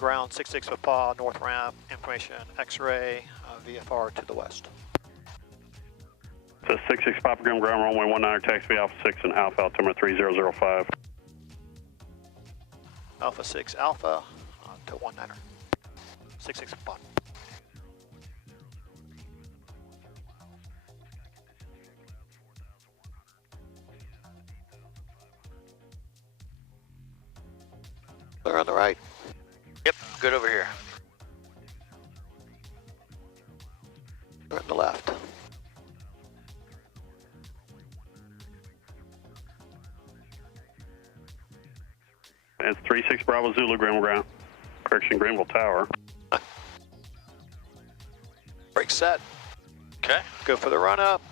ground 66 Papa, north ramp, information X-ray, VFR to the west. So 66 Papa ground runway 19, taxi Alpha 6 and Alpha altimeter 3005. Alpha 6 Alpha to 19er. 66 Papa. Clear on the right. Yep, good over here. Clear on the left. It's 36 Bravo Zulu Greenville ground. Correction, Greenville Tower. Brake set. Okay. Go for the run up.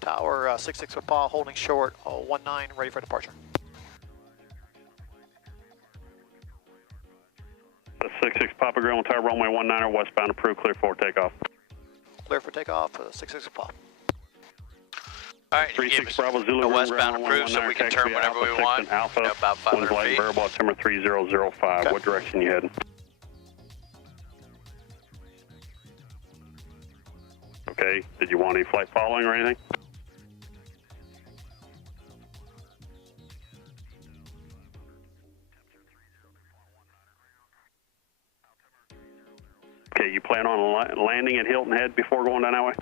Tower 66 Papa holding short, 19, ready for departure. The 66 Papa Greenville Tower runway 19 westbound approved, clear for takeoff. Clear for takeoff, 66 Papa. All right, you gave us a westbound approved, so we can turn whenever we want. Alpha, About 500 feet. variable altimeter 3005. Okay. What direction you heading? Okay. Did you want any flight following or anything? Okay. You plan on landing at Hilton Head before going down that way?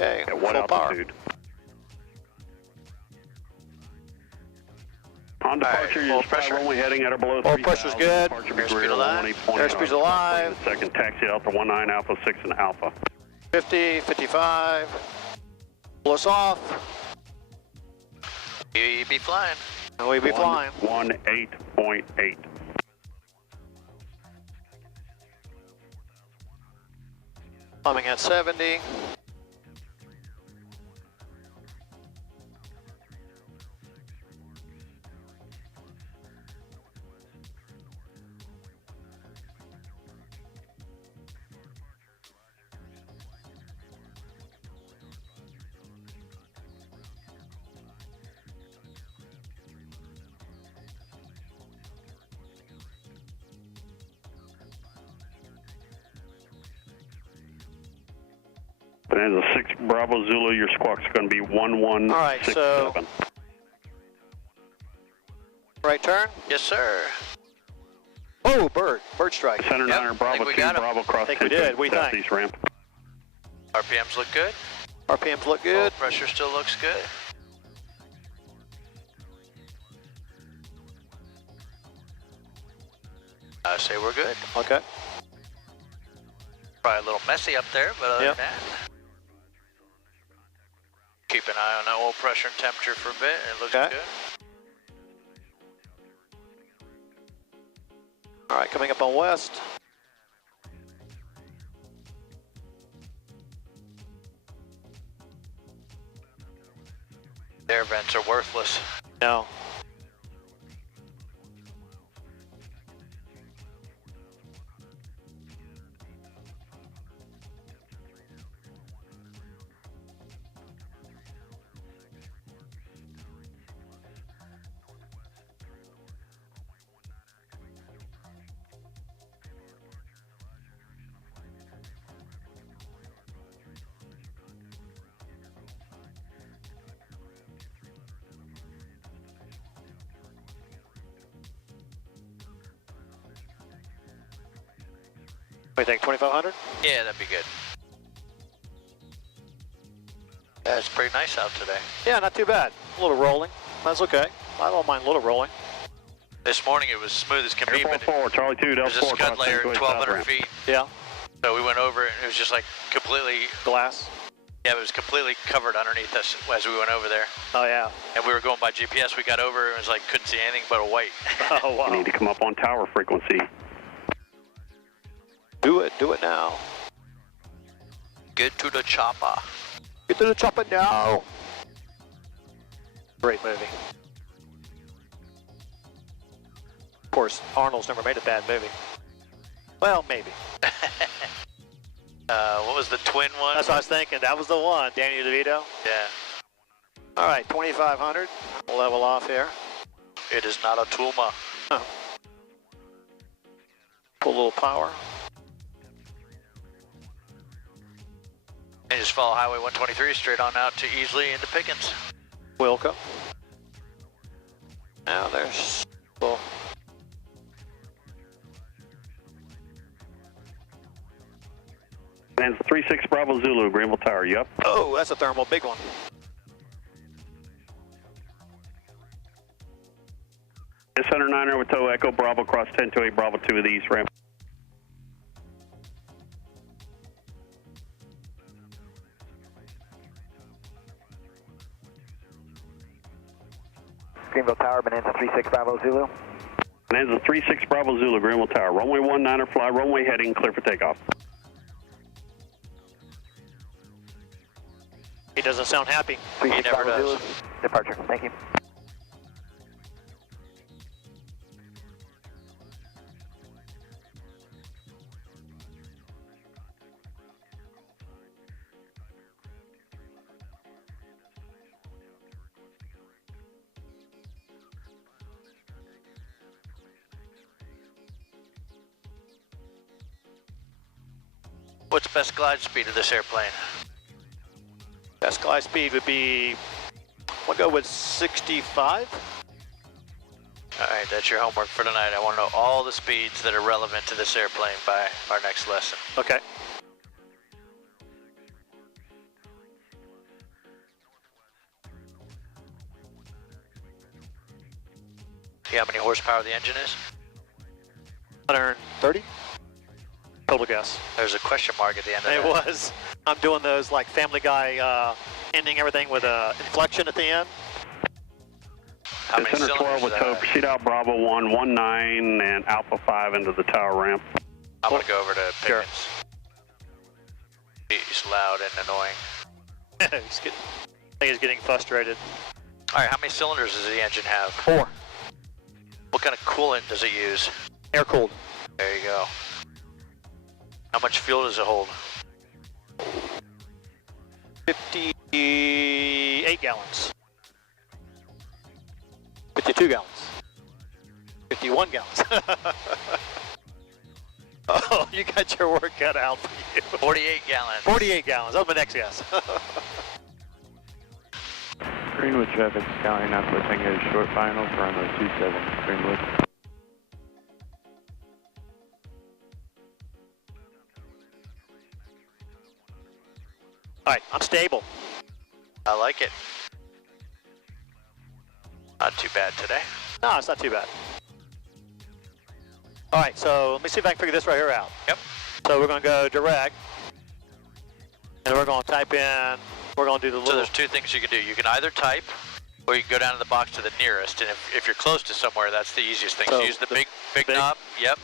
Okay, At what full altitude? On departure, you're pressure. only heading at or below Full 3,000. pressure's good. Airspeed alive. Airspeed's alive. Second, taxi Alpha 19 Alpha 6 and Alpha. 50, 55. Blow us off. You be flying. And we be flying. 18.8. Climbing at 70. And as a 6 Bravo Zulu, your squawk's going to be 1167. All right, so right turn. Yes, sir. Oh, bird strike. Center Yep, 9er I Bravo think we 2 got him. Bravo cross I think we 10 did. What do you think? southeast ramp. RPMs look good. RPMs look Oil good. pressure still looks good. I say we're good. Okay. Probably a little messy up there, but other Yep. than that, keep an eye on the oil pressure and temperature for a bit. It looks Okay. good. All right, coming up on west. Air vents are worthless. No. What do you think, 2,500? Yeah, that'd be good. Yeah, it's pretty nice out today. Yeah, not too bad. A little rolling. That's okay. I don't mind a little rolling. This morning it was smooth as can be, Airport but 4, Charlie 2, Delta there's a 4, scud cross layer 10 at south 1,200 ramp. feet. Yeah. So we went over it and it was just like completely, Glass. yeah, it was completely covered underneath us as we went over there. Oh, yeah. And we were going by GPS. We got over and it was like, couldn't see anything but a white. Oh, wow. You need to come up on tower frequency. Do it now. Get to the chopper. Get to the chopper now. Great movie. Of course, Arnold's never made a bad movie. Well, maybe. What was the twin one? That's what I was thinking. That was the one, Danny DeVito. Yeah. All right, 2,500. We'll level off here. It is not a tumor. Oh. Pull a little power. And just follow Highway 123 straight on out to Easley into Pickens. Wilco. Now there's... Well, And 36 Bravo Zulu, Greenville Tower, you up? oh, that's a thermal, big one. This 109er with tow Echo Bravo cross 1028 Bravo 2 of the east ramp. Greenville Tower, Bonanza 36 Bravo Zulu. Bonanza 36 Bravo Zulu, Greenville Tower. Runway 19er fly, runway heading, clear for takeoff. He doesn't sound happy. 36 never Bravo does. Zulu. Departure, thank you. What's the best glide speed of this airplane? Best glide speed would be, we'll go with 65. All right, that's your homework for tonight. I want to know all the speeds that are relevant to this airplane by our next lesson. Okay. See how many horsepower the engine is? 130. Total guess. There's a question mark at the end of It that. was. I'm doing those like Family Guy, ending everything with a inflection at the end. How many Center 12 cylinders with is tow, that? proceed out Bravo 1, 19 and Alpha 5 into the tower ramp. I'm going to go over to Sure. Pickens. He's loud and annoying. I think he's getting frustrated. All right, how many cylinders does the engine have? 4. What kind of coolant does it use? Air cooled. There you go. How much fuel does it hold? 58 gallons. 52 gallons. 51 gallons. Oh, you got your work cut out for you. 48 gallons. 48 gallons. That's my next guess. Greenwood traffic, Skyhawk not pushing a short final for runway 27, Greenwood. All right, I'm stable. I like it. Not too bad today. No, it's not too bad. All right, so let me see if I can figure this right here out. Yep. So we're going to go direct, and we're going to type in, we're going to do the So little... there's two things you can do. You can either type, or you can go down to the box to the nearest. And if you're close to somewhere, that's the easiest thing. So use the big knob. Yep.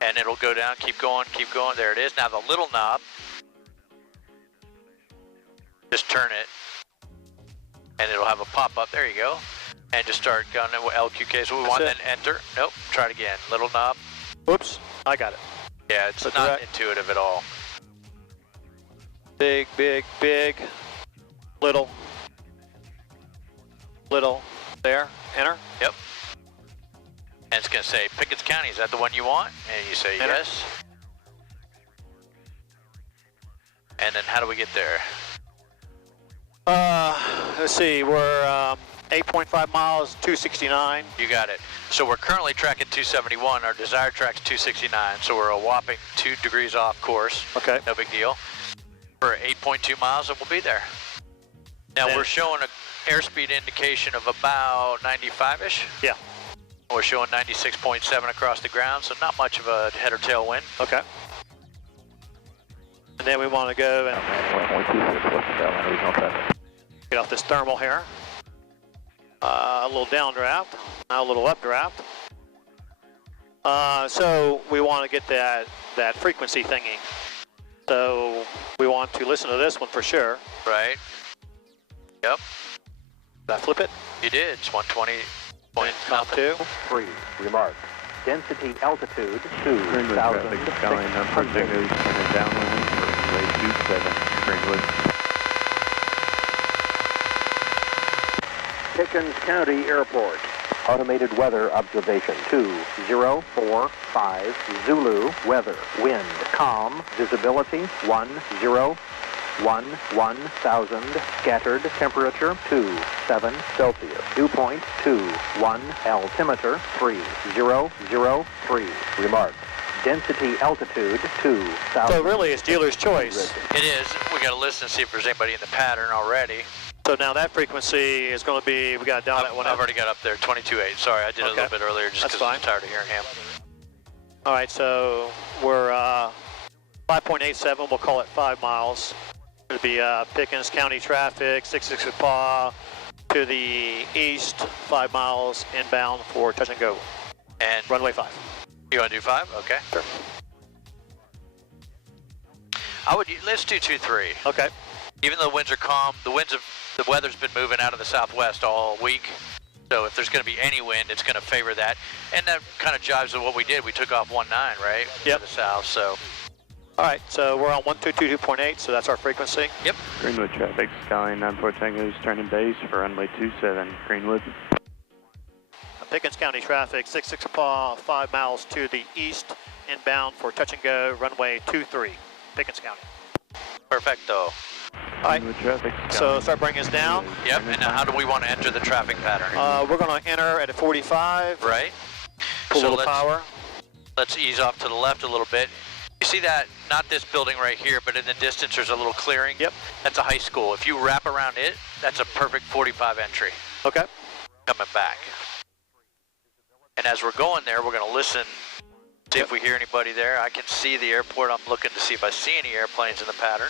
And it'll go down. Keep going. Keep going. There it is. Now the little knob. Just turn it, and it'll have a pop-up. There you go. And just start going to LQK is what we want. Then enter. Nope. Try it again. Little knob. Oops, I got it. Yeah, it's So not direct. intuitive at all. Big, big, big, little, little, there, enter. Yep. And it's going to say, Pickens County, is that the one you want? And you say Enter. yes. And then how do we get there? Let's see, we're 8.5 miles, 269. You got it. So we're currently tracking 271. Our desired track's 269. So we're a whopping 2 degrees off course. Okay. No big deal. For 8.2 miles, and we'll be there. Now Then- we're showing an airspeed indication of about 95-ish. Yeah. We're showing 96.7 across the ground, so not much of a head or tail wind. Okay. And then we want to go and 126, what's the Carolina regional traffic? get off this thermal here. A little downdraft, now a little updraft. So we want to get that frequency thingy. So we want to listen to this one for sure. Right. Yep. Did I flip it? You did. It's 120 point Top nothing. 2. 3, remark. Density altitude Greenwood traffic, 2,600. Skyhawk not pushing is turning downwind for runway 27, Greenwood. Pickens County Airport. Automated weather observation 2045 Zulu weather wind calm visibility 10,000 scattered temperature 27 Celsius dew point 21 altimeter 3003 remark density altitude 2,000. So really it's dealer's choice. It is. We got to listen and see if there's anybody in the pattern already. So now that frequency is going to be, we got down at one. I've already got up there, 22.8. Sorry, I did it a little bit earlier just because I'm tired of hearing him. All right, so we're 5.87. We'll call it 5 miles. It'll be Pickens County traffic, 66 Paw to the east, 5 miles inbound for touch and go. And runway 5. You want to do 5? Okay. Sure. Let's do 2-3. Okay. Even though the winds are calm, the weather's been moving out of the southwest all week. So if there's going to be any wind, it's going to favor that. And that kind of jives with what we did. We took off 19, right? Yep. To the south, so. All right, so we're on 1222.8, so that's our frequency. Yep. Greenwood traffic, Sky 94 Tango's turning base for runway 27, Greenwood. Pickens County traffic, 66 Paw, 5 miles to the east, inbound for touch and go, runway 23, Pickens County. Perfecto. All right, traffic, so start bringing us down. Yep, and now how do we want to enter the traffic pattern? We're going to enter at a 45. Right. Pull So a little power. Let's ease off to the left a little bit. You see that, not this building right here, but in the distance there's a little clearing? Yep. That's a high school. If you wrap around it, that's a perfect 45 entry. Okay. Coming back. And as we're going there, we're going to listen, see if we hear anybody there. I can see the airport. I'm looking to see if I see any airplanes in the pattern.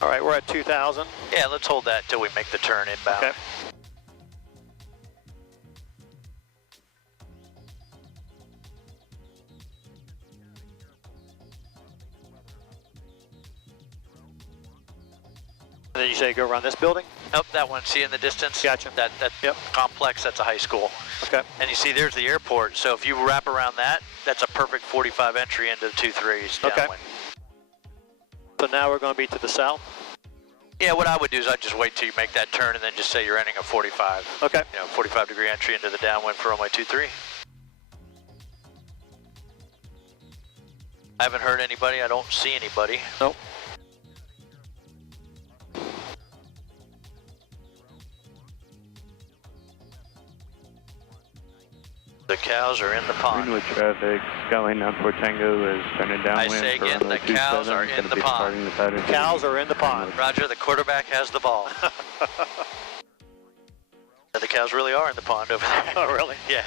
All right, we're at 2,000. Yeah, let's hold that till we make the turn inbound. Okay. And then you say go around this building? Nope, that one, see in the distance? Gotcha. That Yep. complex, that's a high school. Okay. And you see there's the airport, so if you wrap around that, that's a perfect 45 entry into the 2-3s Okay. downwind. So now we're going to be to the south? Yeah, what I would do is I'd just wait till you make that turn and then just say you're ending a 45. Okay. 45-degree entry into the downwind for runway 23. I haven't heard anybody. I don't see anybody. Nope. The cows are in the pond. Greenwood traffic, Skyline 94 Tango is turning downwind. I say for again, runway the cows 27, are in gonna the be pond. departing the pattern. Cows are in the pond. Roger, the quarterback has the ball. The cows really are in the pond over there. Oh, really? Yeah.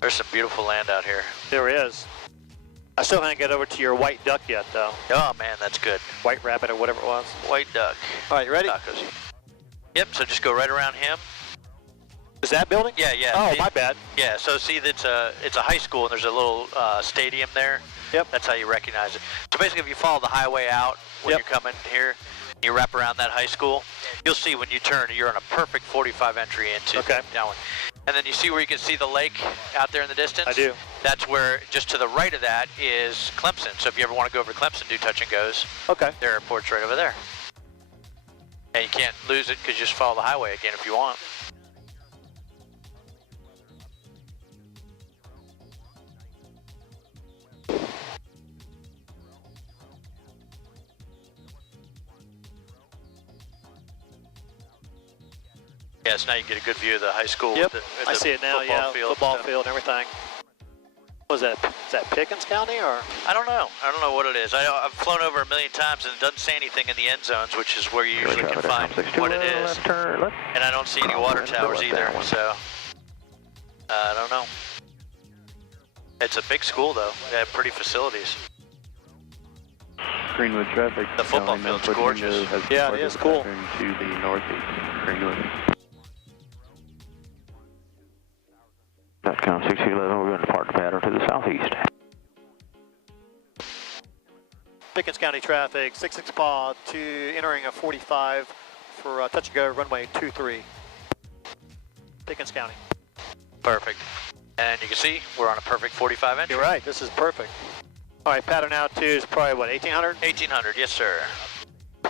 There's some beautiful land out here. There is. I still haven't got over to your white duck yet, though. Oh, man, that's good. White rabbit or whatever it was. White duck. All right, you ready? Tacos. Yep, so just go right around him. Is that building? Yeah, yeah. Oh, see, my bad. Yeah, so see, it's a high school, and there's a little stadium there. Yep. That's how you recognize it. So basically, if you follow the highway out when Yep. you're coming here, you wrap around that high school, you'll see when you turn, you're on a perfect 45 entry into Okay. the downwind. And then you see where you can see the lake out there in the distance? I do. That's where, just to the right of that is Clemson. So if you ever want to go over to Clemson, do touch and goes. Okay. Their airport's right over there. And you can't lose it because you just follow the highway again if you want. Yes, now you get a good view of the high school. Yep, with the I see it now, football yeah, field. football field and everything. What was that, Is that Pickens County or? I don't know. I don't know what it is. I've flown over a million times and it doesn't say anything in the end zones, which is where you usually can find what it is. Left turn, left. And I don't see any water towers either, so I don't know. It's a big school though. They have pretty facilities. Greenwood traffic. The football field's gorgeous. Yeah, it is cool. To the northeast, Greenwood. That's 6011, we're going to depart the pattern to the southeast. Pickens County traffic, 66 Paw to entering a 45 for touch and go, runway 23. Pickens County. Perfect. And you can see we're on a perfect 45 entry. You're right, this is perfect. All right, pattern out to is probably what, 1800? 1800, yes sir.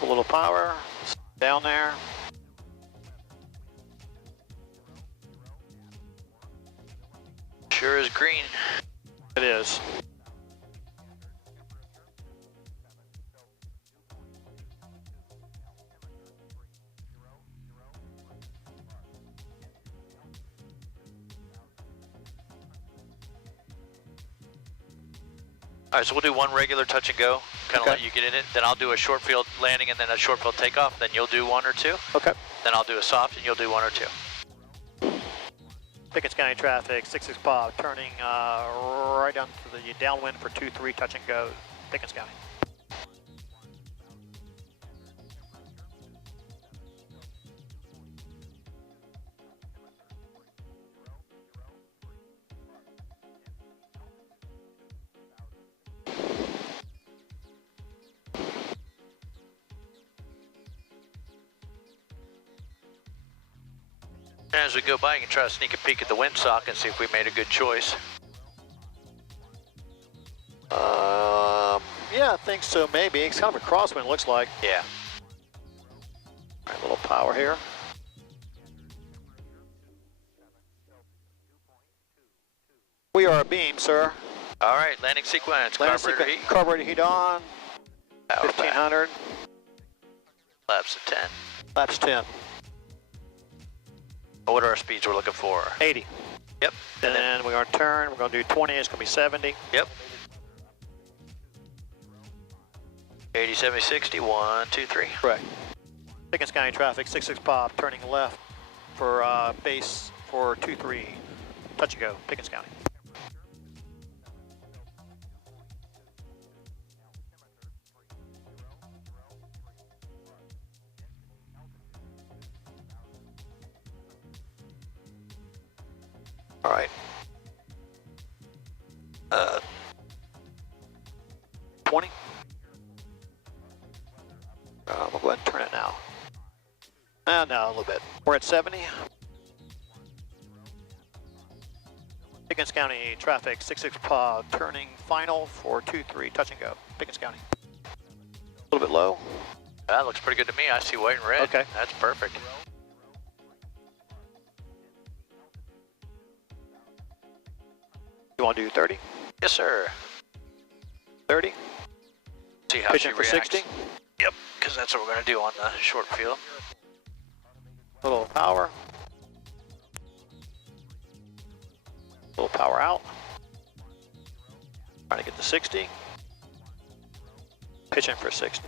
A little power, down there. Sure is green. It is. All right, so we'll do one regular touch and go, kind of Okay. let you get in it. Then I'll do a short field landing and then a short field takeoff. Then you'll do one or two. Okay. Then I'll do a soft and you'll do one or two. Pickens County traffic, 66 Bob, turning right down to the downwind for 23, touch and go, Pickens County. And as we go by, you can try to sneak a peek at the windsock and see if we made a good choice. Yeah, I think so, maybe. It's kind of a crosswind, looks like. Yeah. All right, a little power here. We are abeam, sir. All right, landing sequence. Landing Carburetor heat. Carburetor heat on. Power back. 1500. Laps of 10. Laps 10. What are our speeds we're looking for? 80. Yep. And then we're going to turn. We're going to do 20. It's going to be 70. Yep. 80, 70, 60. 1, 2, 3. Correct. Pickens County traffic, 66 Pop, turning left for base for 23. Touch and go, Pickens County. All right. 20. We'll go ahead and turn it now. No, a little bit. We're at 70. Pickens County traffic, 66 Paw, turning final for 23, touch and go, Pickens County. A little bit low. That looks pretty good to me. I see white and red. Okay. That's perfect. You want to do 30? Yes, sir. 30? See how Pitching she for reacts. 60? Yep, because that's what we're going to do on the short field. A little power. A little power out. Trying to get to 60. Pitching for 60.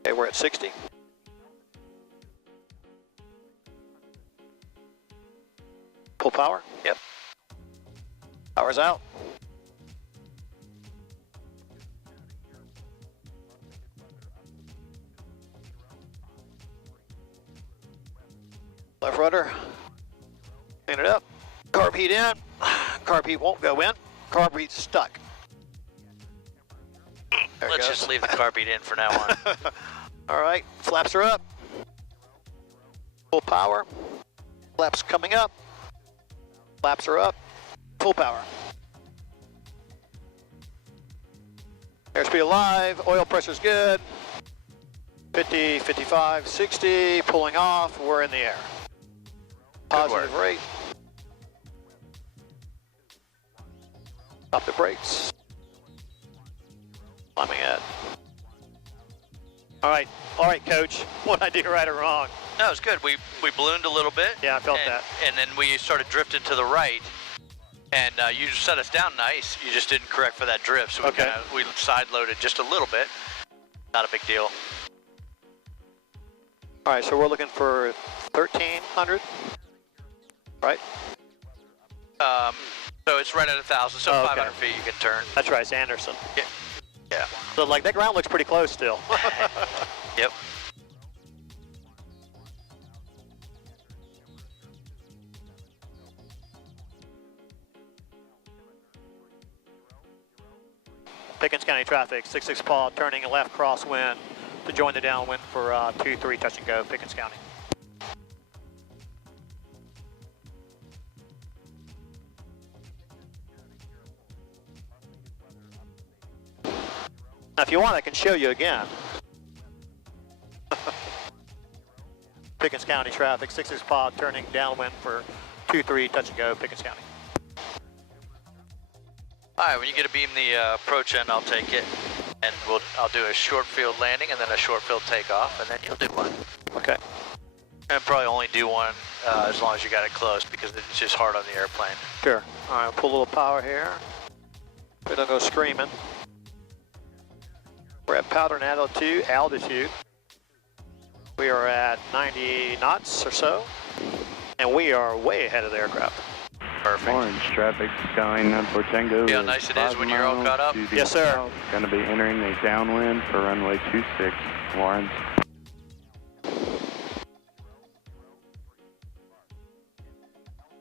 Okay, we're at 60. Full power? Yep. Power's out. Left rudder. Clean it up. Carb heat in. Carb heat won't go in. Carb heat's stuck. There it Let's goes. just leave the carpet in for now on. All right, flaps are up. Full power. Flaps coming up. Flaps are up. Full power. Airspeed alive. Oil pressure's good. 50, 55, 60. Pulling off. We're in the air. Positive rate. Stop the brakes. Climbing at All right, Coach. What I do right or wrong? No, it's good. We ballooned a little bit. Yeah, I felt that. And then we started drifting to the right, and you set us down nice. You just didn't correct for that drift, so we side loaded just a little bit. Not a big deal. All right, so we're looking for 1,300, right? So it's right at 1,000, so 500 feet you can turn. That's right, it's Anderson. Yeah. So like that ground looks pretty close still. Yep. Pickens County traffic, 66 Paul, turning left crosswind to join the downwind for 23 touch and go, Pickens County. Now, if you want, I can show you again. Pickens County traffic, 66 Paul, turning downwind for 23 touch and go, Pickens County. All right, when you get to beam the approach end, I'll take it, and I'll do a short field landing and then a short field takeoff, and then you'll do one. Okay. And probably only do one as long as you got it close, because it's just hard on the airplane. Sure. All right, pull a little power here. We don't go screaming. We're at powder and altitude. We are at 90 knots or so, and we are way ahead of the aircraft. Perfect. Orange traffic, Skyline 9 Tango. See how nice it is when you're all caught up? Yes, sir. Going to be entering a downwind for runway 26, Lawrence.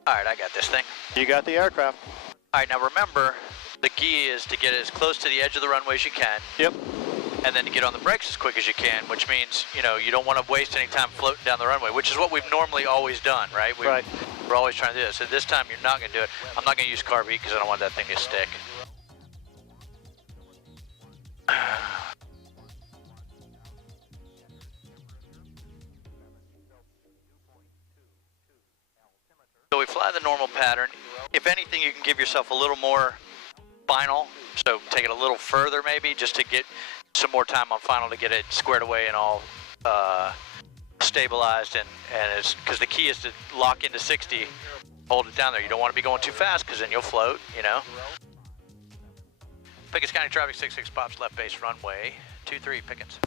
All right, I got this thing. You got the aircraft. All right, now remember, the key is to get as close to the edge of the runway as you can. Yep. And then to get on the brakes as quick as you can, which means, you know, you don't want to waste any time floating down the runway, which is what we've normally always done, right? We're always trying to do this. So this time you're not going to do it. I'm not going to use carb heat because I don't want that thing to stick. So we fly the normal pattern. If anything, you can give yourself a little more final. So take it a little further maybe just to get some more time on final to get it squared away and all stabilized, and it's because the key is to lock into 60, hold it down there. You don't want to be going too fast because then you'll float, you know. Pickens County traffic, 66 pops left base runway 23 Pickens.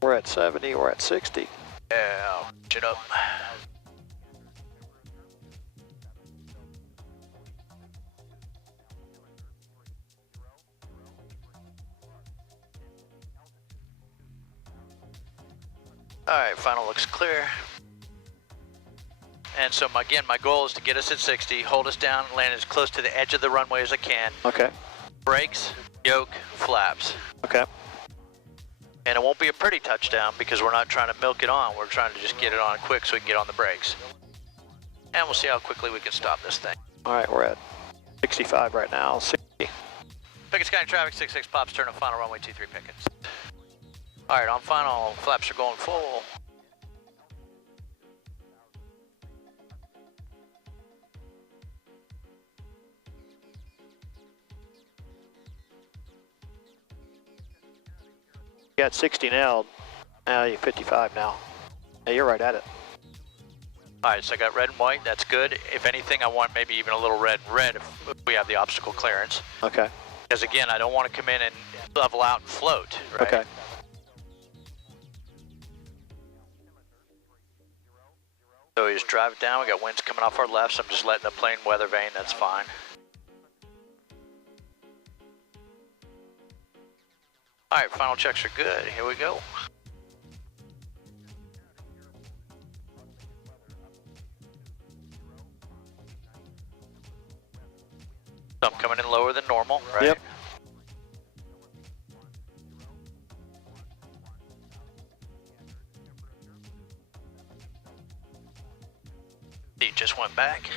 We're at 70, we're at 60. Yeah, shit up. All right, final looks clear. And so again, my goal is to get us at 60, hold us down, land as close to the edge of the runway as I can. Okay. Brakes, yoke, flaps. Okay. And it won't be a pretty touchdown because we're not trying to milk it on. We're trying to just get it on quick so we can get on the brakes. And we'll see how quickly we can stop this thing. All right, we're at 65 right now, 60. Pickens County traffic, 66 pops, turn on final runway 23 Pickens. All right, on final, flaps are going full. You got 60 now. Now you're 55 now. Yeah, you're right at it. All right, so I got red and white. That's good. If anything, I want maybe even a little red if we have the obstacle clearance. Okay. Because again, I don't want to come in and level out and float, right? Okay. So we just drive it down. We got winds coming off our left, so I'm just letting the plane weather vane. That's fine. All right, final checks are good. Here we go. So I'm coming in lower than normal, right? Yep. Seat just went back.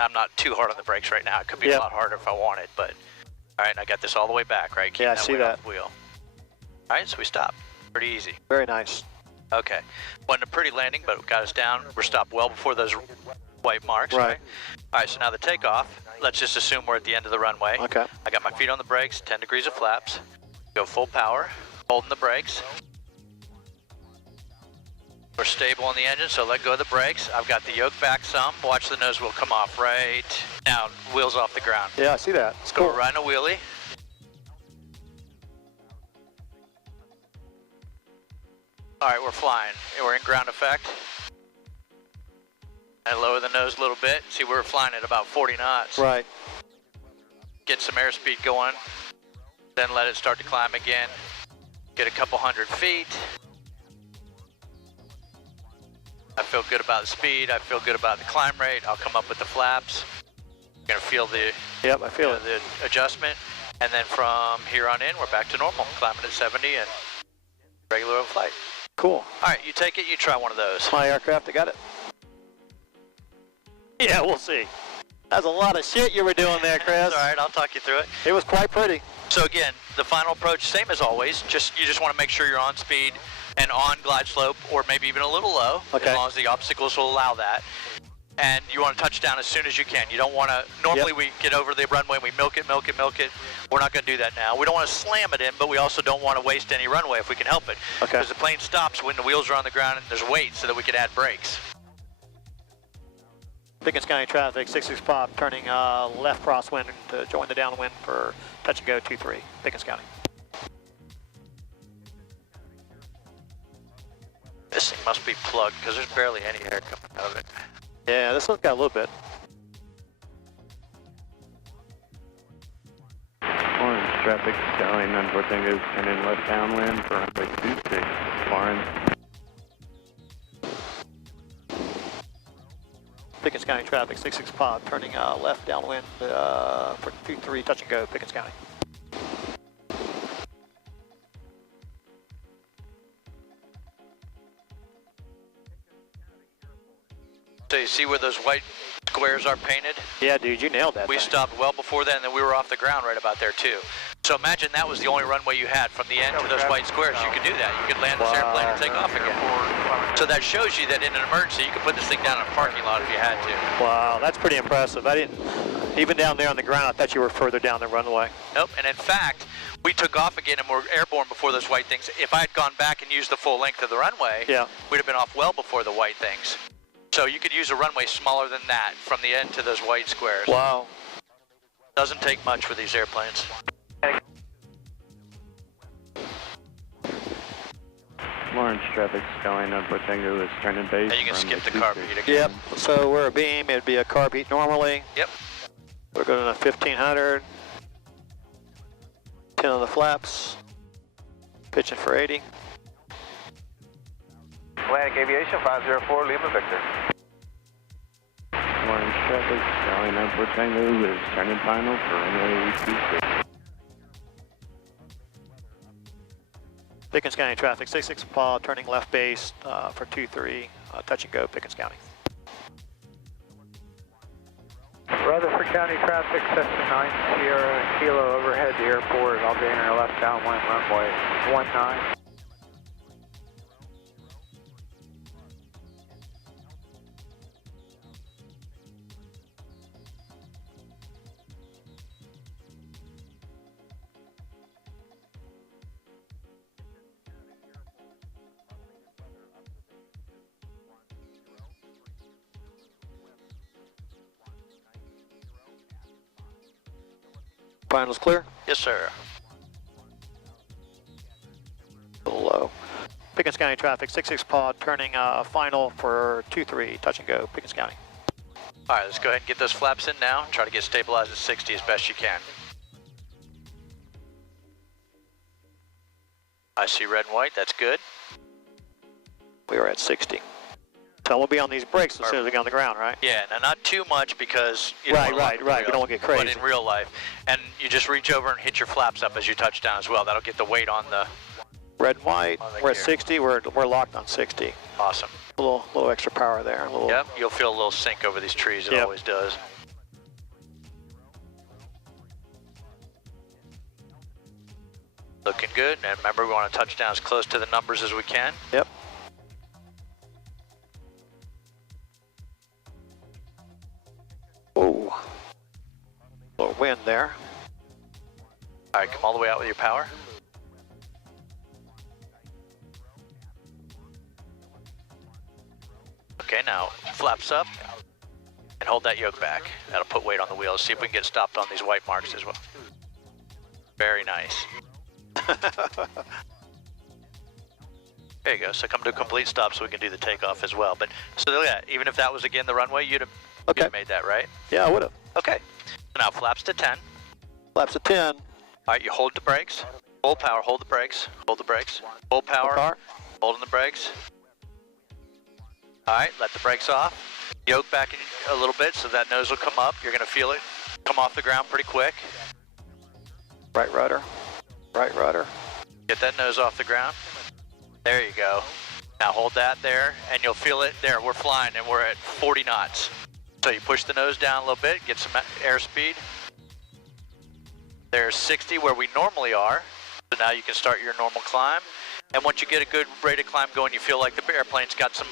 I'm not too hard on the brakes right now. It could be a lot harder if I wanted, but all right, I got this all the way back, right? Yeah, I see that. Off the wheel. All right, so we stopped. Pretty easy. Very nice. Okay. Wasn't a pretty landing, but it got us down. We're stopped well before those white marks, right? All right, so now the takeoff. Let's just assume we're at the end of the runway. Okay. I got my feet on the brakes, 10 degrees of flaps. Go full power, holding the brakes. We're stable on the engine, so let go of the brakes. I've got the yoke back some. Watch the nose wheel come off right now. Wheels off the ground. Yeah, I see that. It's So cool. we're riding a wheelie. All right, we're flying. We're in ground effect. And lower the nose a little bit. See, we're flying at about 40 knots. Right. Get some airspeed going. Then let it start to climb again. Get a couple 100 feet. I feel good about the speed. I feel good about the climb rate. I'll come up with the flaps. You're gonna feel the Yep, I feel it. the adjustment, and then from here on in, we're back to normal, climbing at 70 and regular old flight. Cool. All right, you take it. You try one of those. My aircraft, I got it. Yeah, we'll see. That's a lot of shit you were doing there, Chris. All right, I'll talk you through it. It was quite pretty. So again, the final approach, same as always. You just want to make sure you're on speed and on glide slope, or maybe even a little low, Okay. as long as the obstacles will allow that. And you want to touch down as soon as you can. You don't want to, normally we get over the runway and we milk it. We're not going to do that now. We don't want to slam it in, but we also don't want to waste any runway if we can help it. Okay. Because the plane stops when the wheels are on the ground and there's weight so that we can add brakes. Pickens County traffic, 66 pop, turning left crosswind to join the downwind for touch and go 23, Pickens County. This thing must be plugged because there's barely any air coming out of it. Yeah, this one's got a little bit. Orange traffic, Skyline 94 Tango, turning left downwind for runway 26, Florence. Pickens County traffic, 66 pop, turning left downwind for 23, touch and go, Pickens County. So you see where those white squares are painted? Yeah, dude, you nailed that We thing. stopped well before then, and then we were off the ground right about there too. So imagine that was the only runway you had from the end to those white squares. You could do that. You could land this airplane and take off again. So that shows you that in an emergency, you could put this thing down in a parking lot if you had to. Wow, that's pretty impressive. I didn't, even down there on the ground, I thought you were further down the runway. Nope, and in fact, we took off again and were airborne before those white things. If I had gone back and used the full length of the runway, Yeah. we'd have been off well before the white things. So you could use a runway smaller than that from the end to those white squares. Wow. Doesn't take much for these airplanes. Lawrence traffic, Skyline 94 Tango is turning base. And you can skip the runway carb 26. heat again. Yep, so we're a beam, it'd be a carb heat normally. Yep. We're going to 1500. 10 on the flaps. Pitching for 80. Atlantic Aviation 504, Lima Victor. Lawrence traffic, Skyline 94 Tango is turning final for runway 26. Pickens County traffic, 66 Paul, turning left base for 23, touch and go, Pickens County. Rutherford County traffic, Cessna 9 Sierra Kilo overhead the airport. I'll be in our left downwind runway 19. Finals clear. Yes, sir. A little low. Pickens County traffic, 66 Paul, turning final for 23, touch and go, Pickens County. All right, let's go ahead and get those flaps in now. Try to get stabilized at 60 as best you can. I see red and white, that's good. We were at 60. So we'll be on these brakes as soon as we get on the ground, right? Yeah, now not too much because you don't Right, wanna lock right, the right. wheel, We don't want to get crazy. But in real life, and you just reach over and hit your flaps up as you touch down as well. That'll get the weight on the. Red and white. On the We're at gear. 60. We're locked on 60. Awesome. A little extra power there. A little. Yep, you'll feel a little sink over these trees. It Yep. always does. Looking good, and remember we want to touch down as close to the numbers as we can. Yep. Whoa. A little wind there. All right, come all the way out with your power. Okay, now flaps up and hold that yoke back. That'll put weight on the wheels. See if we can get stopped on these white marks as well. Very nice. There you go. So come to a complete stop so we can do the takeoff as well. But so yeah, even if that was again the runway, you'd have made that, right? Yeah, I would have. Okay. So now flaps to 10. Flaps to 10. All right, you hold the brakes. Full power, hold the brakes. Hold the brakes. Full power. Holding the brakes. All right, let the brakes off. Yoke back a little bit so that nose will come up. You're going to feel it come off the ground pretty quick. Right rudder. Right rudder. Get that nose off the ground. There you go. Now hold that there, and you'll feel it there. We're flying, and we're at 40 knots. So you push the nose down a little bit, get some airspeed. There's 60 where we normally are. So now you can start your normal climb. And once you get a good rate of climb going, you feel like the airplane's got some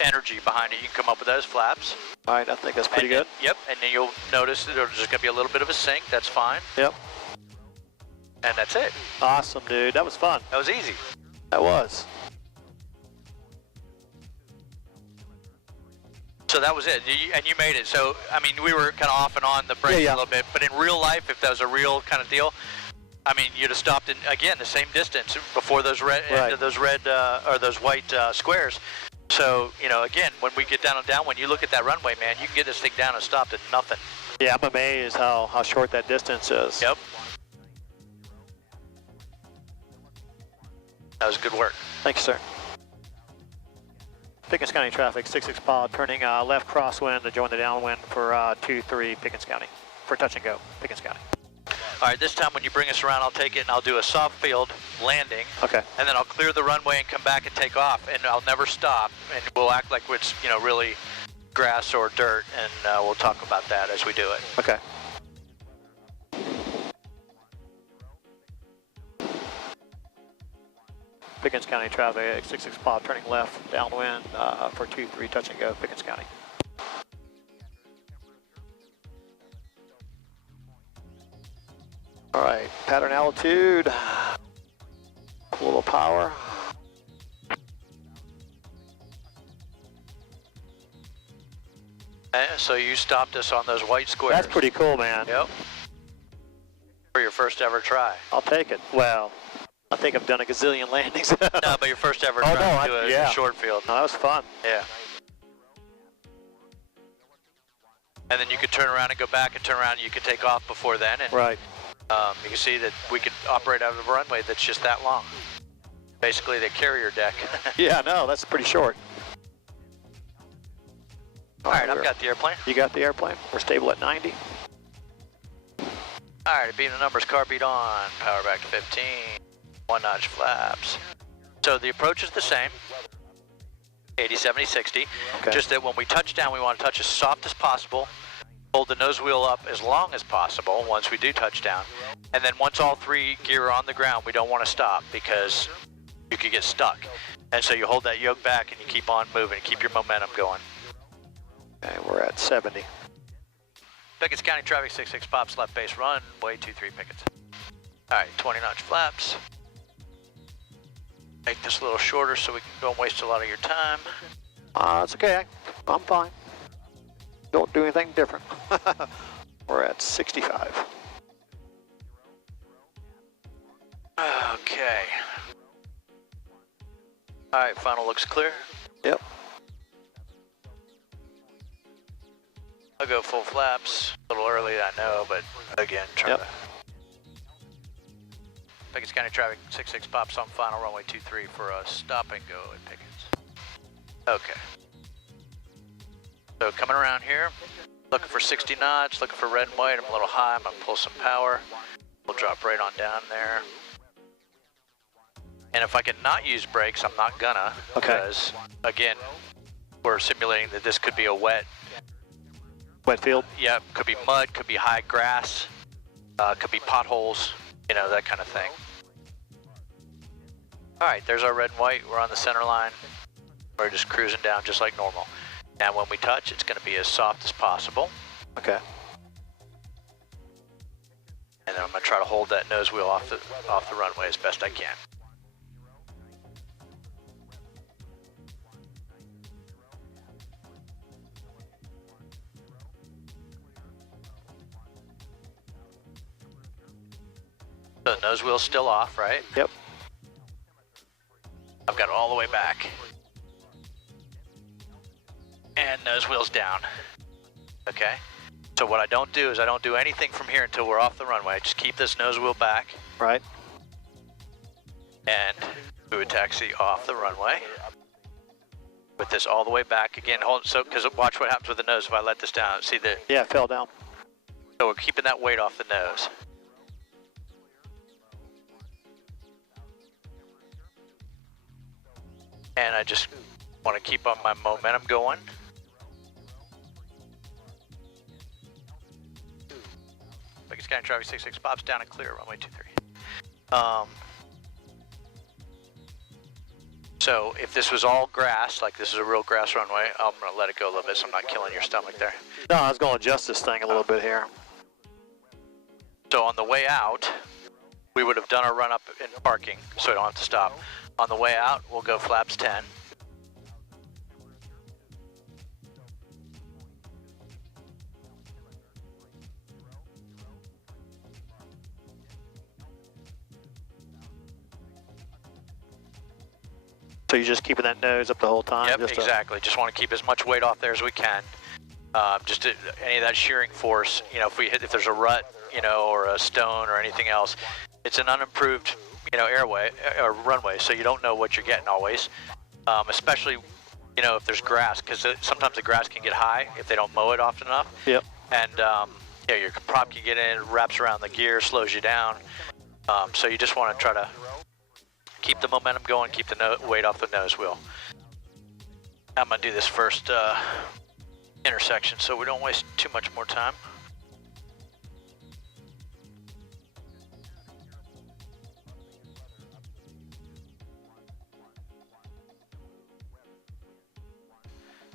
energy behind it. You can come up with those flaps. All right, I think that's pretty good. Yep, and then you'll notice that there's going to be a little bit of a sink. That's fine. Yep. And that's it. Awesome, dude. That was fun. That was easy. That was. So that was it, and you made it. So, I mean, we were kind of off and on the brakes a little bit, but in real life, if that was a real kind of deal, I mean, you'd have stopped in, again, the same distance before those red, or those white squares. So, you know, again, when we get down on downwind, you look at that runway, man, you can get this thing down and stopped at nothing. Yeah, I'm amazed how short that distance is. Yep. That was good work. Thanks, sir. Pickens County traffic, 66 pod, turning left crosswind to join the downwind for 23 Pickens County, for touch and go, Pickens County. All right, this time when you bring us around, I'll take it and I'll do a soft field landing. Okay. And then I'll clear the runway and come back and take off, and I'll never stop, and we'll act like it's, you know, really grass or dirt, and we'll talk about that as we do it. Okay. Pickens County traffic, 66 pod, turning left downwind for 23 touch and go, Pickens County. All right, pattern altitude, a little power. And so you stopped us on those white squares. That's pretty cool, man. Yep. For your first ever try. I'll take it. Well, I think I've done a gazillion landings. No, but your first ever try to do a short field. No, that was fun. Yeah. And then you could turn around and go back and turn around and you could take off before then. And, right. You can see that we could operate out of a runway that's just that long. Basically the carrier deck. Yeah, no, that's pretty short. All right, I've got the airplane. You got the airplane? We're stable at 90. All right, beam the numbers, car beat on, power back to 15, 1 notch flaps. So the approach is the same, 80, 70, 60. Okay. Just that when we touch down, we want to touch as soft as possible, hold the nose wheel up as long as possible once we do touch down. And then once all 3 gear are on the ground, we don't want to stop because you could get stuck. And so you hold that yoke back and you keep on moving, keep your momentum going. Okay, we're at 70. Pickens County traffic, 66 pops, left base run, way 23 Pickens. All right, 20 notch flaps. Make this a little shorter so we don't waste a lot of your time. It's okay, I'm fine. Don't do anything different. We're at 65. Okay. All right, final looks clear. Yep. I'll go full flaps. A little early, I know, but again, trying to. Pickens County traffic, 66 pops on final runway 23 for a stop and go at Pickens. Okay. So coming around here, looking for 60 knots, looking for red and white. I'm a little high, I'm gonna pull some power. We'll drop right on down there. And if I can not use brakes, I'm not gonna, because again, we're simulating that this could be a wet field? Yeah, could be mud, could be high grass, could be potholes, you know, that kind of thing. All right, there's our red and white. We're on the center line. We're just cruising down just like normal. And when we touch, it's going to be as soft as possible. Okay. And then I'm going to try to hold that nose wheel off the runway as best I can. So the nose wheel's still off, right? Yep. I've got it all the way back. And nose wheel's down. Okay. So what I don't do is I don't do anything from here until we're off the runway. Just keep this nose wheel back. Right. And do a taxi off the runway. With this all the way back again. Hold so because watch what happens with the nose if I let this down. See the Yeah, it fell down. So we're keeping that weight off the nose. And I just want to keep on my momentum going. Pickens County traffic 66 pops down and clear, runway 23. So if this was all grass, like this is a real grass runway, I'm going to let it go a little bit so I'm not killing your stomach there. No, I was going to adjust this thing a little bit here. So on the way out, we would have done our run up in parking, so we don't have to stop. On the way out, we'll go flaps 10. So you're just keeping that nose up the whole time? Yep, just exactly. Just want to keep as much weight off there as we can. Just any of that shearing force, you know, if there's a rut, you know, or a stone or anything else, it's an unimproved, you know, airway or runway, so you don't know what you're getting always. Especially, you know, if there's grass, because sometimes the grass can get high if they don't mow it often enough. Yep. And yeah, your prop can get in, wraps around the gear, slows you down. So you just want to try to keep the momentum going, keep the weight off the nose wheel. I'm gonna do this first intersection so we don't waste too much more time.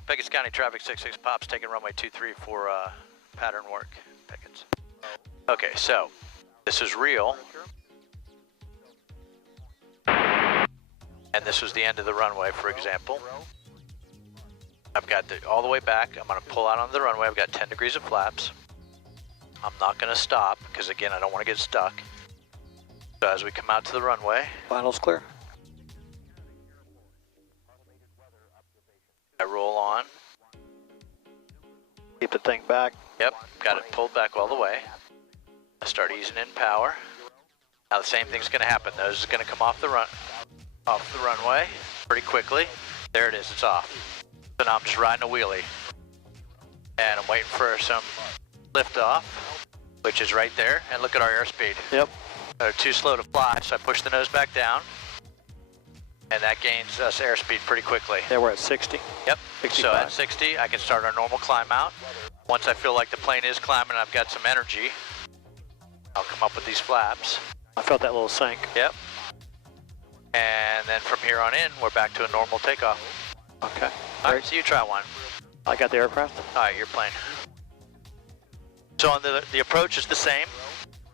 Pickens County traffic 66 pops, taking runway 23 for pattern work. Pickens. Okay, so this is real. And this was the end of the runway, for example. I've got all the way back. I'm going to pull out onto the runway. I've got 10 degrees of flaps. I'm not going to stop because, again, I don't want to get stuck. So as we come out to the runway, final's clear. I roll on. Keep the thing back. Yep, got it pulled back all the way. I start easing in power. Now the same thing's going to happen. Nose is going to come off the runway pretty quickly. There it is, it's off. So now I'm just riding a wheelie. And I'm waiting for some lift off, which is right there. And look at our airspeed. Yep. They're too slow to fly, so I push the nose back down. And that gains us airspeed pretty quickly. Yeah, we're at 60. Yep. 65. So at 60, I can start our normal climb out. Once I feel like the plane is climbing and I've got some energy, I'll come up with these flaps. I felt that little sink. Yep. And then from here on in, we're back to a normal takeoff. Okay. All right, so you try one. I got the aircraft. All right, your plane. So on the approach is the same.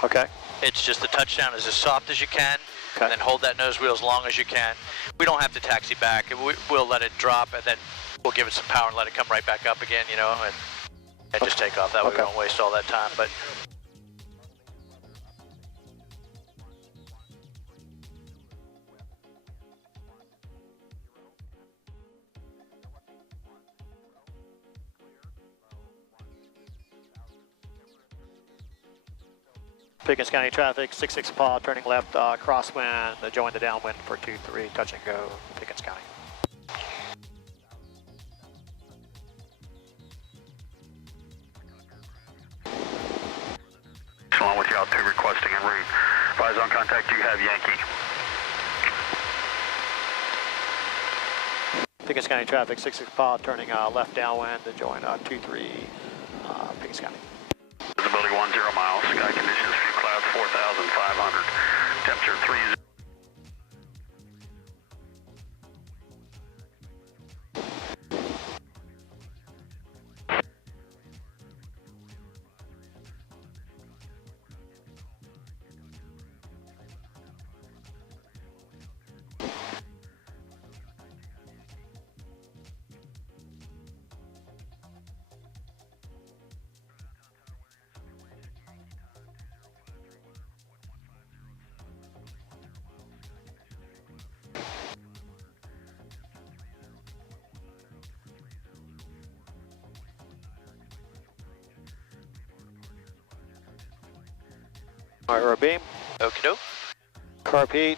Okay. It's just the touchdown is as soft as you can, Okay. and then hold that nose wheel as long as you can. We don't have to taxi back. We'll let it drop, and then we'll give it some power and let it come right back up again, you know, and just take off. That way we don't waste all that time. But Pickens County traffic, 66 Paw, turning left, crosswind, join the downwind for 23, touch and go, Pickens County. Along with you out 2 requesting en route. Advise on contact, you have Yankee. Pickens County traffic, 66 Paw, turning left downwind, join 23, Pickens County. Visibility 10 miles. Sky conditions, few clouds, 4,500. Temperature 30. All right, we're beam. Okie doke. Carb heat.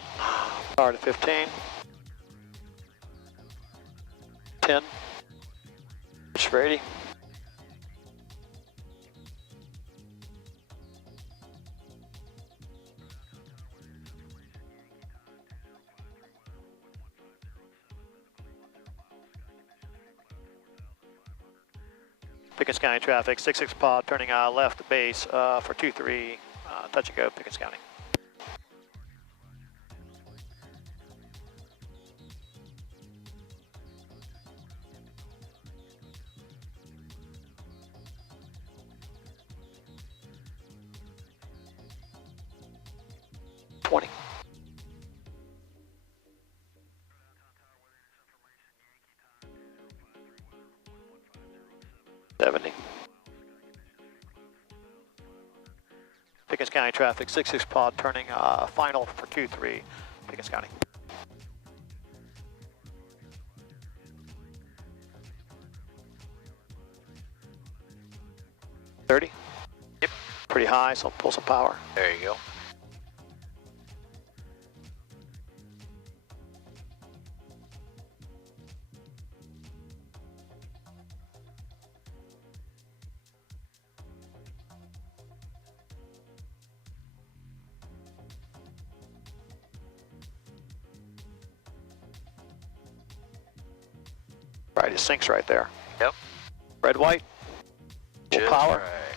Power to 15. 10. Pitch for 80. Pickens County traffic, 66 pod, turning left base for 23, touch and go, Pickens County. $20. $70. Pickens County traffic, 66 pod, turning final for 23, Pickens County. $30. Yep. Pretty high, so I'll pull some power. There you go. Right, it sinks right there. Yep. Red, white, full Just power. right.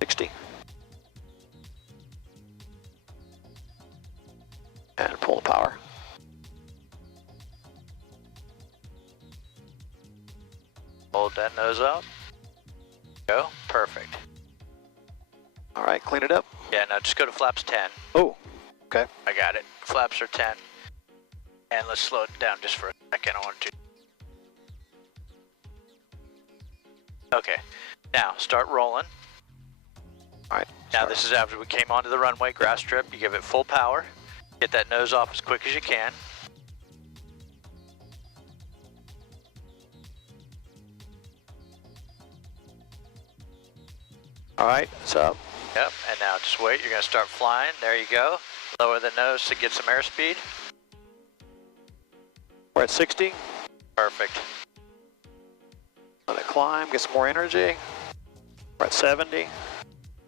60. And pull the power. Hold that nose up. Go. Perfect. All right, clean it up. Yeah, now just go to flaps 10. Oh, okay. I got it. Flaps are 10. And let's slow it down just for a second. I want to. Okay. Now start rolling. All right. Now this is after we came onto the runway, grass strip. You give it full power. Get that nose off as quick as you can. All right, it's up. Yep, and now just wait. You're going to start flying. There you go. Lower the nose to get some airspeed. We're at 60. Perfect. Let it climb, get some more energy. We're at 70.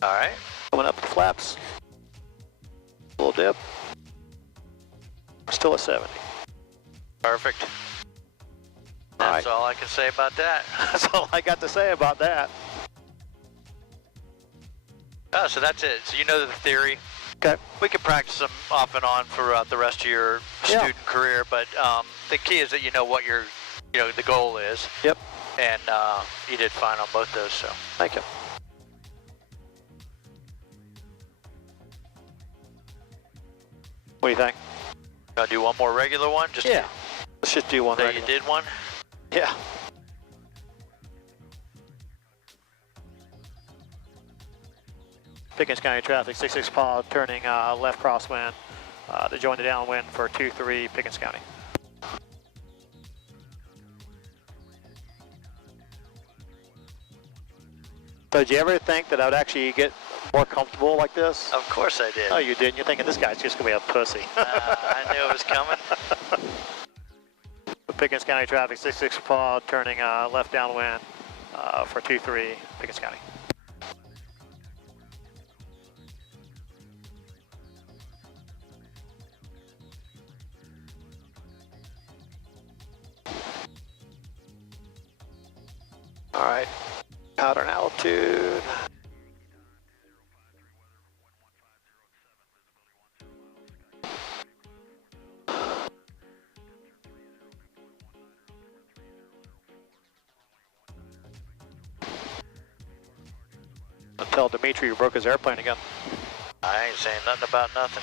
All right. Coming up the flaps. Little dip. We're still at 70. Perfect. All That's right. all I can say about that. That's all I got to say about that. Oh, so that's it. So you know the theory. Okay. We can practice them off and on throughout the rest of your student career, but the key is that you know what your, the goal is. Yep. And you did fine on both those, so. Thank you. What do you think? Gonna do one more regular one? Just Yeah. Let's just do one so regular. you did one? Yeah. Pickens County traffic, 66 pod, turning left crosswind to join the downwind for 23 Pickens County. So did you ever think that I would actually get more comfortable like this? Of course I did. Oh, you did? You're thinking this guy's just going to be a pussy. I knew it was coming. Pickens County traffic, 66 pod, turning left downwind for 23 Pickens County. All right, pattern altitude. I'll tell Dimitri you broke his airplane again. I ain't saying nothing about nothing.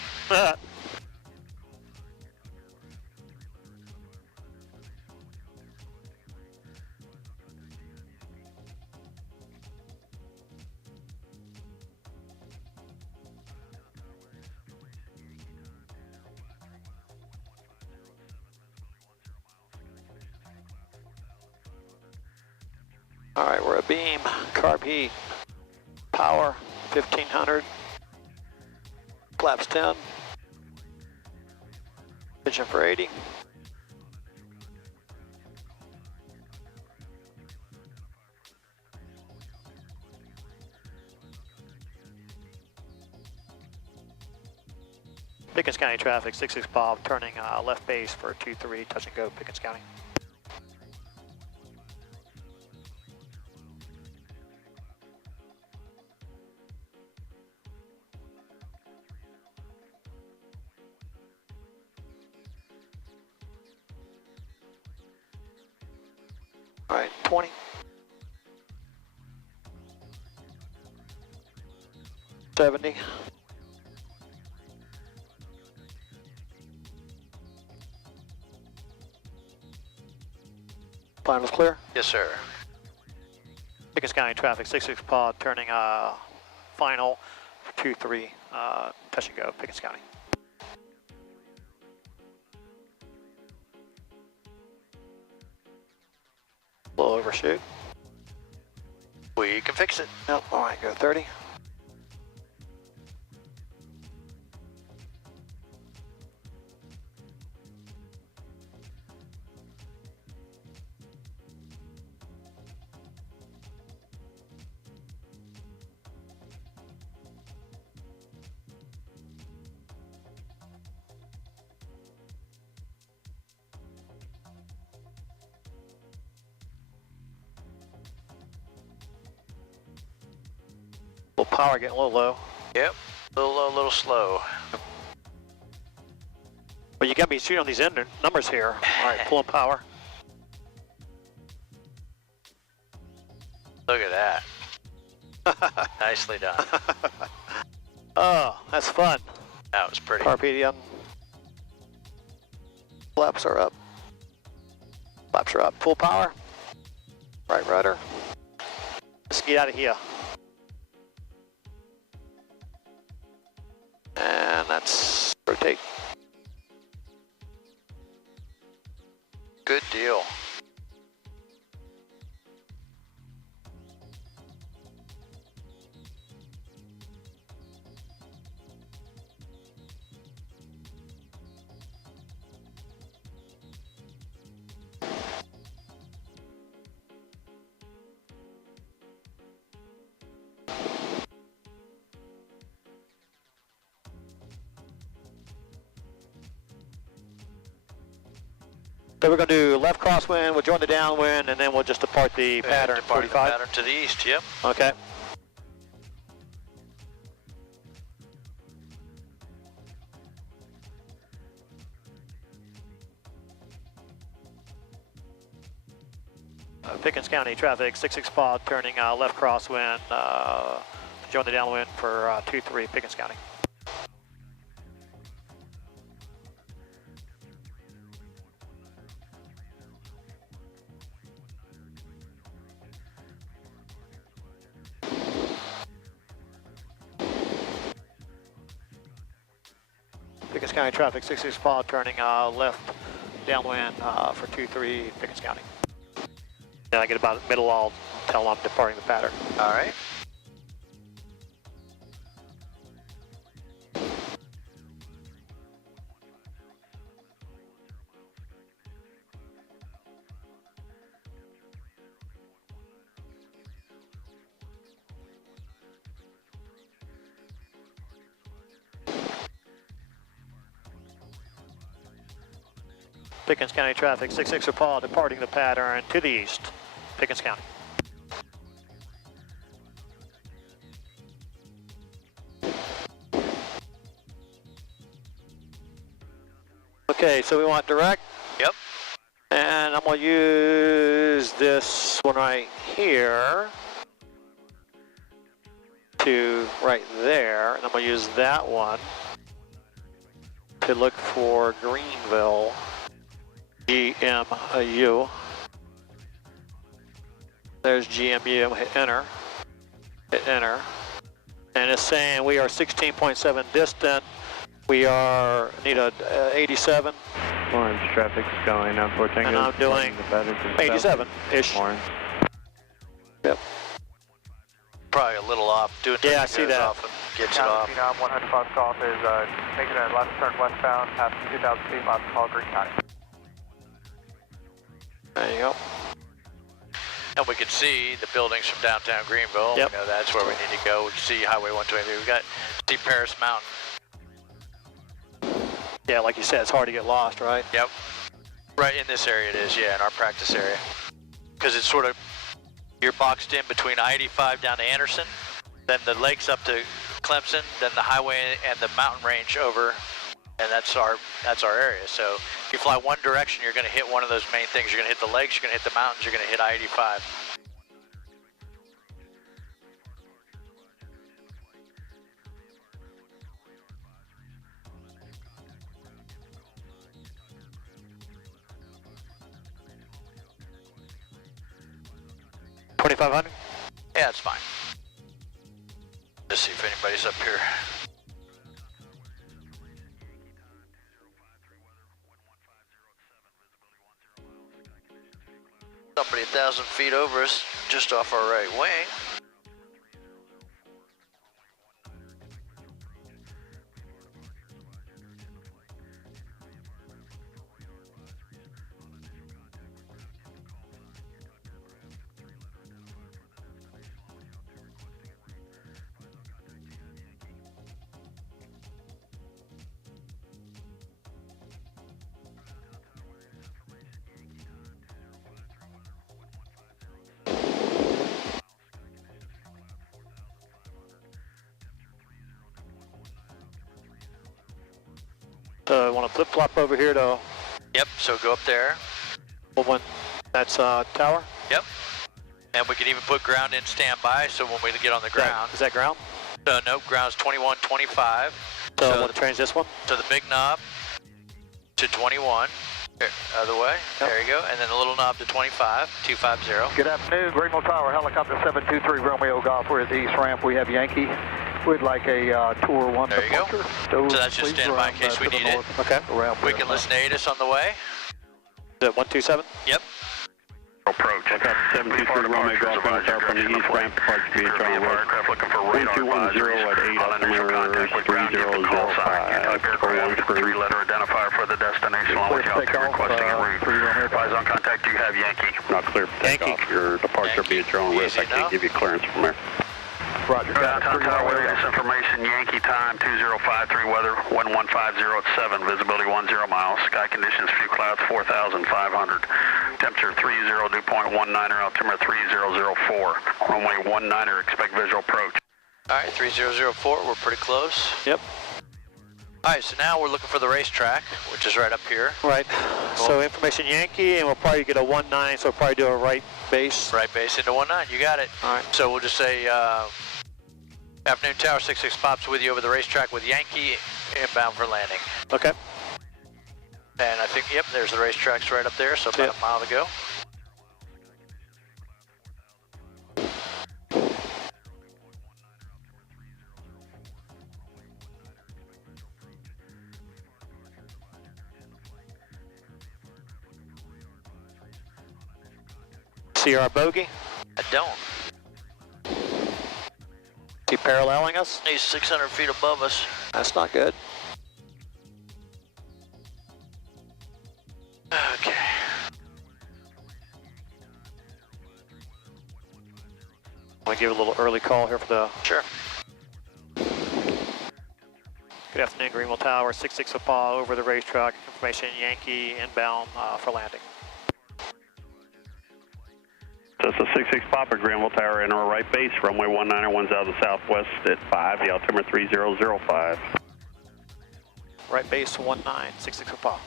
All right, we're a beam, carb heat, power 1500, flaps 10, engine for 80. Pickens County traffic, 66 Bob, turning left base for 23, touch and go, Pickens County. All right, 20. $70. Final is clear? Yes, sir. Pickens County traffic, 66 pod, turning final for 23, touch and go, Pickens County. Little overshoot. We can fix it. Nope, all right, go 30. Power getting a little low. Yep, a little low, a little slow. But you got to be shooting on these numbers here. All right, pulling power. Look at that. Nicely done. Oh, that's fun. That was pretty. RPM. Flaps are up. Flaps are up. Full power. Right rudder. Let's get out of here. And that's rotate. Good deal. So we're going to do left crosswind, we'll join the downwind, and then we'll just depart the pattern, Depart 45? the pattern to the east, yep. Okay. Pickens County traffic, 66 pod, turning left crosswind, join the downwind for 23, Pickens County. Pickens County traffic, 66 pod, turning left downwind for 23, Pickens County. Then I get about the middle, I'll tell them I'm departing the pattern. All right. Pickens County traffic, 66 pod, departing the pattern to the east, Pickens County. Okay, so we want direct. Yep. And I'm going to use this one right here to right there. And I'm going to use that one to look for Greenville, GMU. There's GMU, hit enter, and it's saying we are 16.7 distant. We are, need a 87. Orange traffic, Skyline 94 Tango. And I'm doing 87-ish. Orange. Yep. Probably a little off. Do it. Yeah, I see that. Off and gets it off. Phenom 100 bucks off is making a left turn westbound past 2,000 feet, about to call Green County. There you go. And we can see the buildings from downtown Greenville. Yep. We know that's where we need to go. We can see Highway 123. We've got see Paris Mountain. Yeah, like you said, it's hard to get lost, right? Yep. Right in this area it is, yeah, in our practice area. Because it's sort of, you're boxed in between I-85 down to Anderson, then the lakes up to Clemson, then the highway and the mountain range over, and that's our area. So if you fly one direction, you're going to hit one of those main things. You're going to hit the lakes, you're going to hit the mountains, you're going to hit I-85. $2,500? Yeah, it's fine. Let's see if anybody's up here. Somebody 1,000 feet over us, just off our right wing. So I want to flip-flop over here to Yep, so go up there. one. That's tower? Yep. And we can even put ground in standby, so when we get on the ground. Is that ground? Nope, ground's 2125. So I want to change this one? So the big knob to 21. There, other way. Yep. There you go. And then the little knob to 25, 250. Good afternoon, Greenville Tower, helicopter 723 Romeo Golf. We're at the east ramp. We have Yankee. We'd like a tour 1 There you go. departure. So that's just standby in case we need it. Okay. We can listen to ATIS on the way. Is it 127? Yep. Approach. 723 Romeo Golf coming south from the east ramp, departure BHR west. Aircraft looking for radar 1210 at 8 altimeter 3005. Type aircraft, 3-letter identifier for the destination on which altitude requesting a route. Advise on contact, you have Yankee. Not clear for takeoff. Your departure will be at your own risk. I can't give you clearance from there. Roger. Downtown Tower, weather information, Yankee time 2053, weather 115 at 7, visibility 10 miles, sky conditions, few clouds 4,500, temperature 30, dew point 19er, altimeter 3004, runway 19er, expect visual approach. All right, 3004, we're pretty close. Yep. All right, so now we're looking for the racetrack, which is right up here. Right. Cool. So information Yankee, and we'll probably get a 19, so we'll probably do a right base. Right base into 19, you got it. All right. So we'll just say, afternoon tower 66 pops with you over the racetrack with Yankee inbound for landing. Okay. And I think, yep, there's the racetracks right up there, so about a mile to go. See our bogey? I don't. Is he paralleling us? He's 600 feet above us. That's not good. Okay. Want to give a little early call here for the... Sure. Good afternoon, Greenville Tower, 66 Papa over the racetrack. Information Yankee inbound for landing. So it's a 66 Papa, Greenville Tower, enter a right base, runway 19er, one's out of the southwest at 5, the altimeter 3005. Right base 19, 66 Papa.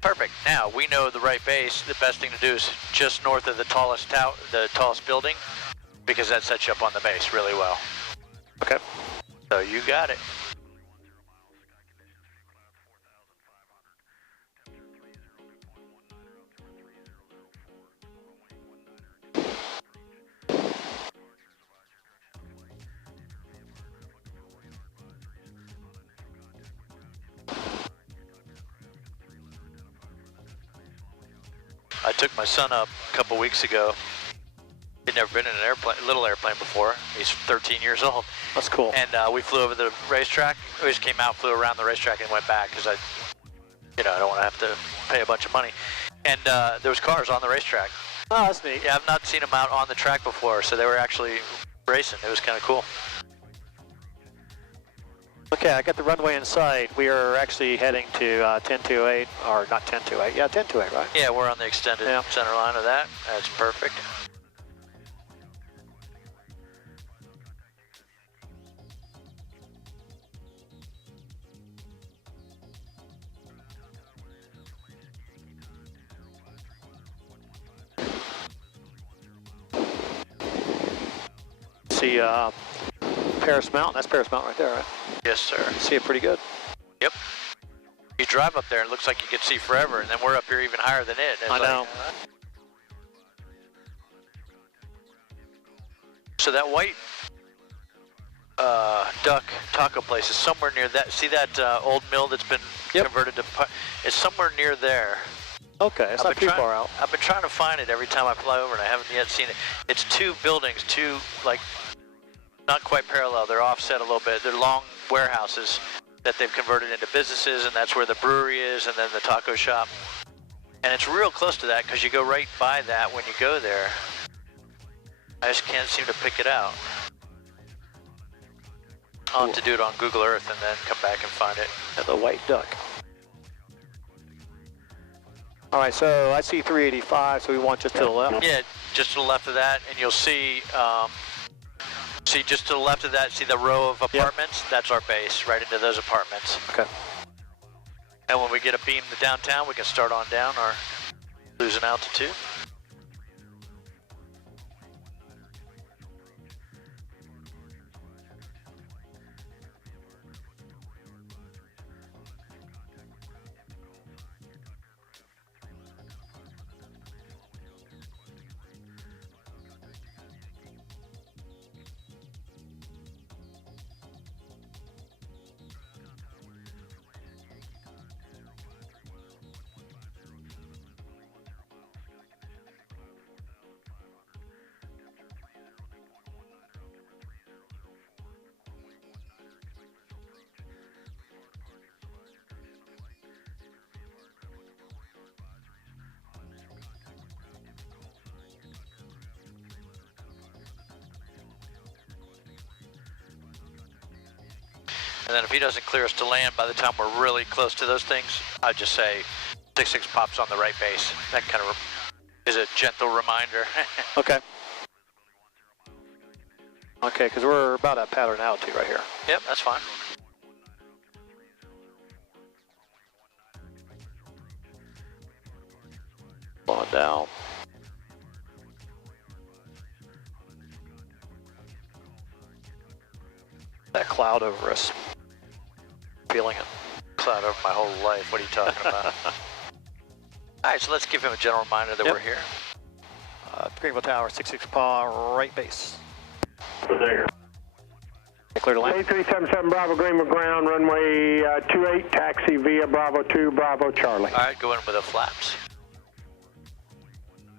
Perfect. Now we know the right base. The best thing to do is just north of the tallest building, because that sets you up on the base really well. Okay. So you got it. I took my son up a couple weeks ago He'd never been in an airplane, little airplane before. He's 13 years old. That's cool. And we flew over the racetrack. We just came out, flew around the racetrack, and went back because I don't want to have to pay a bunch of money. And there was cars on the racetrack. Oh, that's neat. Yeah, I've not seen them out on the track before, so they were actually racing. It was kind of cool. Okay, I got the runway in sight. We are actually heading to 1028, or not 1028, yeah, 1028, right? Yeah, we're on the extended center line of that. That's perfect. See Paris Mountain. That's Paris Mountain right there, right? Yes, sir. See it pretty good. Yep. You drive up there, it looks like you could see forever, and then we're up here even higher than it. I know. So that white duck taco place is somewhere near that. See that old mill that's been converted to? It's somewhere near there. Okay, it's not too far out. I've been trying to find it every time I fly over, and I haven't yet seen it. It's two buildings, like not quite parallel. They're offset a little bit. They're long warehouses that they've converted into businesses, and that's where the brewery is, and then the taco shop. And it's real close to that because you go right by that when you go there. I just can't seem to pick it out. I'll have to do it on Google Earth and then come back and find it. And the white duck. All right, so I see 385, so we want just to the left. Yeah, just to the left of that, and you'll see, just to the left of that, see the row of apartments? Yep. That's our base, right into those apartments. Okay. And when we get a beam to downtown, we can start on down or lose an altitude. And then if he doesn't clear us to land by the time we're really close to those things, I'd just say 66 pops on the right base. That kind of is a gentle reminder. Okay. Okay, because we're about at pattern altitude right here. Yep, that's fine. On down. That cloud over us. Feeling it. Cloud over my whole life. What are you talking about? All right, so let's give him a general reminder that we're here. Greenville Tower, 66 PA, right base. We're there. Clear to land. 8377 Bravo Greenville ground, runway 28, taxi via Bravo 2, Bravo Charlie. All right, go in with the flaps.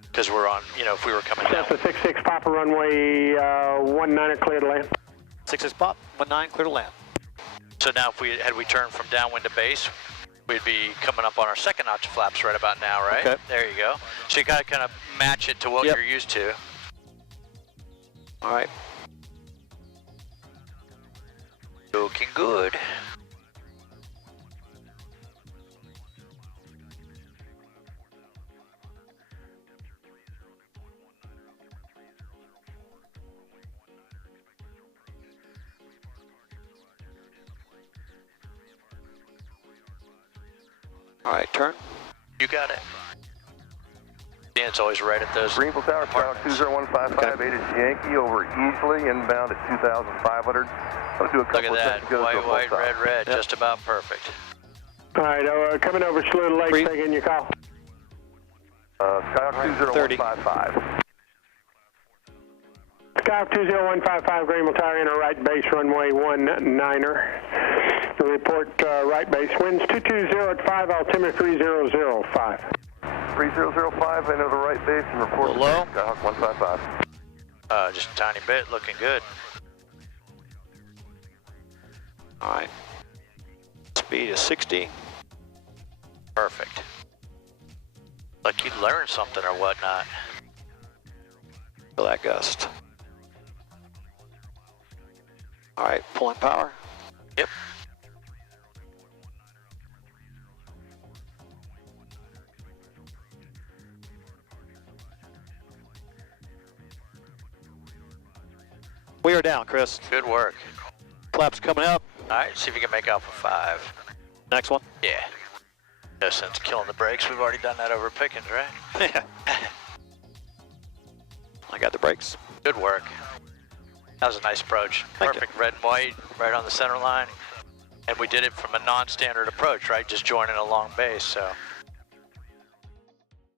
Because we're on, if we were coming down. Cessna 66 Papa, runway 19, clear to land. 66 pop, 19, clear to land. So now if had we turned from downwind to base, we'd be coming up on our second notch of flaps right about now, right? Okay. There you go. So you gotta kind of match it to what you're used to. All right. Looking good. All right, turn. You got it. Yeah, it's always right at those. Greenville Tower, Tower 20155, 8 is Yankee, over easily, inbound at 2,500. I'll do a couple Look at that, white, red, Yep. just about perfect. All right, coming over Saluda Lake, taking your call. Skyhawk 20155. Skyhawk 20155, Greenville Tower, enter right base, runway 19er. Report right base, winds 220 at 5, altimeter 3005. 3005, enter the right base and report Hello? Skyhawk 155. Just a tiny bit, looking good. All right. Speed is 60. Perfect. Like you learned something or whatnot. Feel that gust. All right, pulling power. Yep. We are down, Chris. Good work. Flaps coming up. All right, see if you can make Alpha 5. Next one. Yeah. No sense killing the brakes. We've already done that over Pickens, right? Yeah. I got the brakes. Good work. That was a nice approach. Thank Perfect red and white, right on the center line. And we did it from a non-standard approach, right? Just joining a long base, so